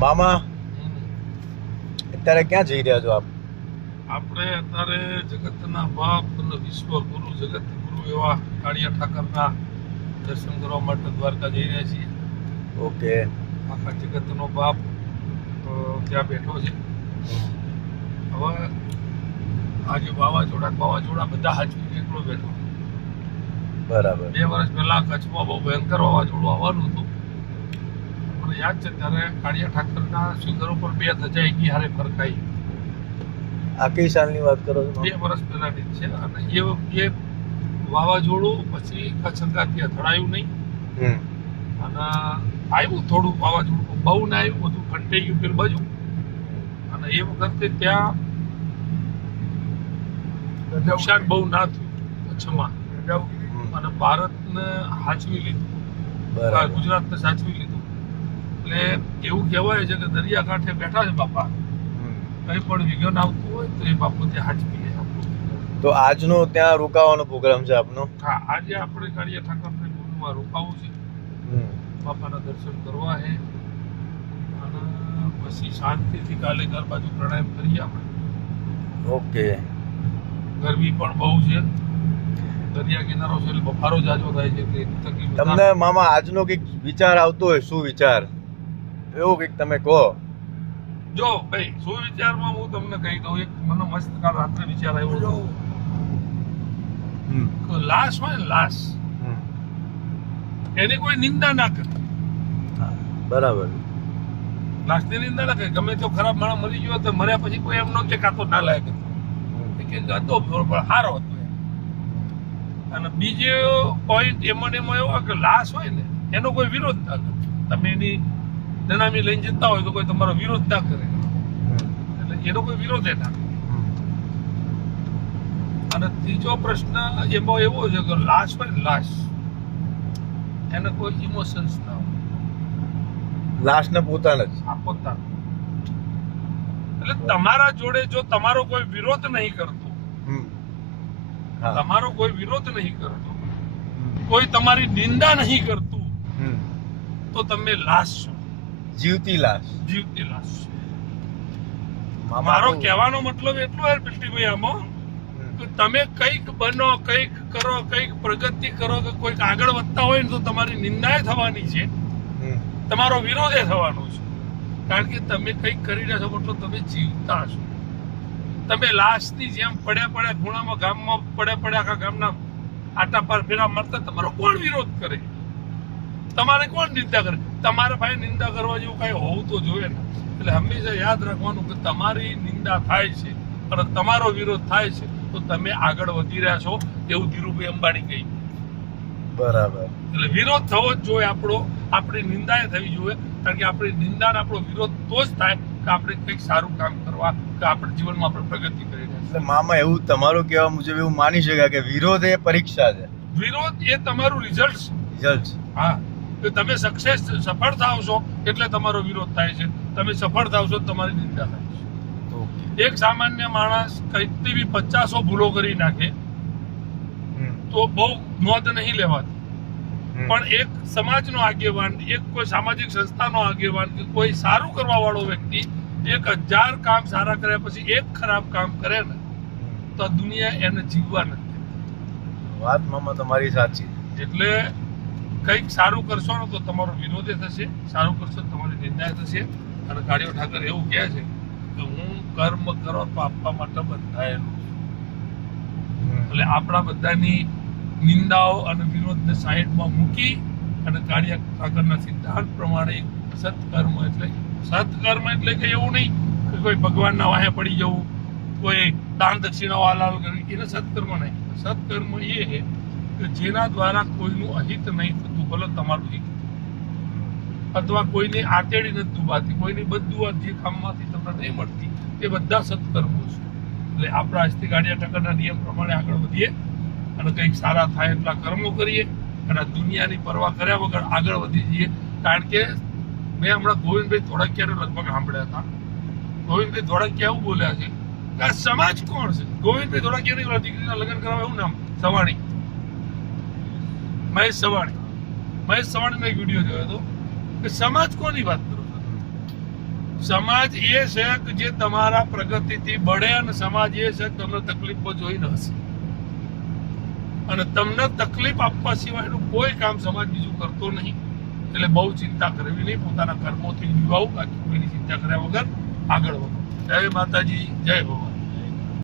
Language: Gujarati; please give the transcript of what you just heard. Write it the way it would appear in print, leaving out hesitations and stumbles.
મામા અત્યારે ક્યાં જઈ રહ્યા છો આપ? આપણે અત્યારે જગતના બાપ અને વિશ્વ ગુરુ જગત ગુરુ એવા કાળિયા ઠાકરના દર્શન કરવા માટે દ્વારકા જઈ રહ્યા છીએ. ઓકે. આખા જગતનો બાપ ત્યાં બેઠો છે. હવે આજે વાવાઝોડા બધા હાચવી એકલો બેઠો. બરાબર. 2 વર્ષ પહેલા કચ્છમાં બહુ ભયંકર વાવાઝોડું આવવાનું હતું. મને યાદ છે ત્યારે કાળિયા ઠાકરના શિખર ઉપર 2 ધજા એકી હારે ફરકાઈ. આ કઈ સાલની વાત કરો છો? 2 વર્ષ પહેલાની જ છે. અને એ વાવાઝોડું પછી કચ્છ અંગાથી અથડાયું નહીં. અને આવ્યું થોડું વાવાઝોડું, બહુ ના આવ્યું, બધું ફંટાઈ ગયું પેલું બાજુ. અને એ વખતે ત્યાં નુકસાન બહુ ના થયું કચ્છમાં. અને ભારતને સાચવી લીધું, ગુજરાતને સાચવી લીધું. એટલે એવું કહેવાય છે કે દરિયાકાંઠે બેઠા છે બાપા, કઈ પણ વિઘન આવતું હોય તો એ બાપુ ત્યાં સાચવી લે. તો આજનો ત્યાં રોકાવાનો પ્રોગ્રામ છે આપનો? હા, આજે આપણે કાળિયા ઠાકરના ગુરુમાં રોકાવું છે, બાપાના દર્શન કરવા છે. અને પછી શાંતિથી કાલે ઘર બાજુ પ્રાણાયામ કરીએ આપણે. ઓકે. ગરમી પણ બહુ છે, દરિયા કિનારો છે એટલે બફારો જાજો થાય છે એટલે તકલીફ. તમને મામા આજનો કંઈક વિચાર આવતો હોય, શું વિચાર એવું કંઈક તમે કહો? જો ભાઈ, શું વિચારમાં હું તમને કહી દઉં. એક મને મસ્ત કાલ રાત્રે વિચાર આવ્યો હતો. લાશ હોય ને, લાશ, એની કોઈ નિંદા ના કરે. બરાબર. લાશની નિંદા ના કરે. ગમે તો ખરાબ માણસ મરી ગયો તો મર્યા પછી કોઈ એમ ન કે કાતો ના લાયક હતો, કે હતો બરોબર સારો હતો. અને બીજો પોઈન્ટ એમાં એવો કે લાશ હોય ને એનો કોઈ વિરોધ ના કરે. તમે એની નનામી લઈને જતા હોય તો કોઈ તમારો વિરોધ ના કરે, એટલે એનો કોઈ વિરોધ ના કરે. અને ત્રીજો પ્રશ્ન એમાં એવો છે કે લાશ હોય ને, લાશ, એને કોઈ ઇમોશન્સ ના હોય. લાશને પોતાના જ પોતાનું. એટલે તમારા જોડે જો તમારો કોઈ વિરોધ નહીં કરતો, તમારો કોઈ વિરોધ નહીં કરતો, કોઈ તમારી નિંદા નહીં કરતું, તો તમે લાશ છો. જીવતી લાશ. જીવતી લાશ. મારો કહેવાનો મતલબ એટલો છે પિલ્ટીભાઈ આમાં કે તમે કંઈક બનો, કંઈક કરો, કંઈક પ્રગતિ કરો, કે કોઈક આગળ વધતા હોય ને તો તમારી નિંદાએ થવાની છે, તમારો વિરોધે થવાનો છે. કારણ કે તમે કંઈક કરી રહ્યા છો મતલબ તમે જીવતા છો. તમે લાશની જેમ પડ્યા ખૂણામાં ગામમાં પડ્યા આખા ગામના આટા પર ફેરા મારતા, તમારો કોણ વિરોધ કરે? તમારે કોણ નિંદા કરે? તમારા ભાઈ નિંદા કરવા જેવું કઈ હોવું તો જોઈએ ને. એટલે હંમેશા યાદ રાખવાનું કે તમારી નિંદા થાય છે અને તમારો વિરોધ થાય છે તો તમે આગળ વધી રહ્યા છો, એવું ધીરુભાઈ અંબાણી કહી. બરાબર. એટલે વિરોધ થવો જ જોઈએ આપણો, આપણી નિંદાએ થવી જોઈએ. કારણ કે આપણી નિંદા ને આપણો વિરોધ તો જ થાય કે આપણે કંઈક સારું કામ કરવા, કે આપણે જીવનમાં આપણે પ્રગતિ કરી રહ્યા. એટલે મામા એવું તમારું કહેવા મુજબ એવું માની શકાય કે વિરોધ એ પરીક્ષા છે? વિરોધ એ તમારું રિઝલ્ટ. હા, કે તમે સફળ થાવ છો એટલે તમારો વિરોધ થાય છે, તમે સફળ થાવ છો તમારી નિંદા થાય છે. એક સામાન્ય માણસ કંઈક બી 50 ભૂલો કરી નાખે તો બહુ નોંધ નહીં લેવાતી. પણ એક સમાજનો આગેવાન, એક કોઈ સામાજિક સંસ્થાનો આગેવાન, કે કોઈ સારું કરવા વાળો વ્યક્તિ 1000 કામ સારા કર્યા પછી એક ખરાબ કામ કરે ને તો દુનિયા એને જીવવા નથી. વાત મામા તમારી સાચી. એટલે કંઈક સારું કરશો ને તો તમારો વિરોધે થશે, સારું કરશો તો તમારી નિંદા થશે. અને કાળિયો ઠાકર એવું કહે છે કે હું કર્મ કરો તો આપવા માટે બંધાયેલું છું. એટલે આપણા બધાની નિંદાઓ અને વિરોધને સાઈડમાં મૂકી અને કાળિયા ઠાકરના સિદ્ધાંત પ્રમાણે સત્કર્મ એટલે કે એવું નહીં કે કોઈ ભગવાનના વાહે પડી જવું, કોઈ દાન દક્ષિણા વાલાલ કરવી, એને સત્કર્મ નહીં. સત્કર્મ એ છે કે જેના દ્વારા કોઈનું અહિત નહીં થતું, ભલે તમારું હિત, અથવા કોઈની આતેડી નથી દુભાતી, કોઈની બદદુઆ જે કામમાંથી તમને નહીં મળતી, એ બધા સત્કર્મો છે. એટલે આપણા આજથી કાળિયા ઠાકરના નિયમ પ્રમાણે આગળ વધીએ અને કંઈક સારા થાય એટલા કર્મો કરીએ અને દુનિયાની પરવા કર્યા વગર આગળ વધી જઈએ. કારણ કે મેં હમણાં ગોવિંદભાઈ ધોળકિયાને લગભગ સાંભળ્યા હતા. ગોવિંદભાઈ ધોળકિયા એવું બોલ્યા છે કે આ સમાજ કોણ છે? ગોવિંદભાઈ ધોળકિયાની દીકરીના લગ્ન કરાવે એવું નામ, સવાણી, મહેશ સવાણીનો એક વિડીયો જોયો હતો કે સમાજ કોની વાત કરો છો? સમાજ એ છે કે જે તમારા પ્રગતિથી બળે અને સમાજ એ છે કે તમને તકલીફો જોઈને હશે અને તમને તકલીફ આપવા સિવાયનું કોઈ કામ સમાજ બીજું કરતો નહીં. એટલે બહુ ચિંતા કરવી નહીં, પોતાના કર્મોથી નિભાવું, બાકી કોઈની ચિંતા કર્યા વગર આગળ વધો. જય માતાજી, જય ભગવાન.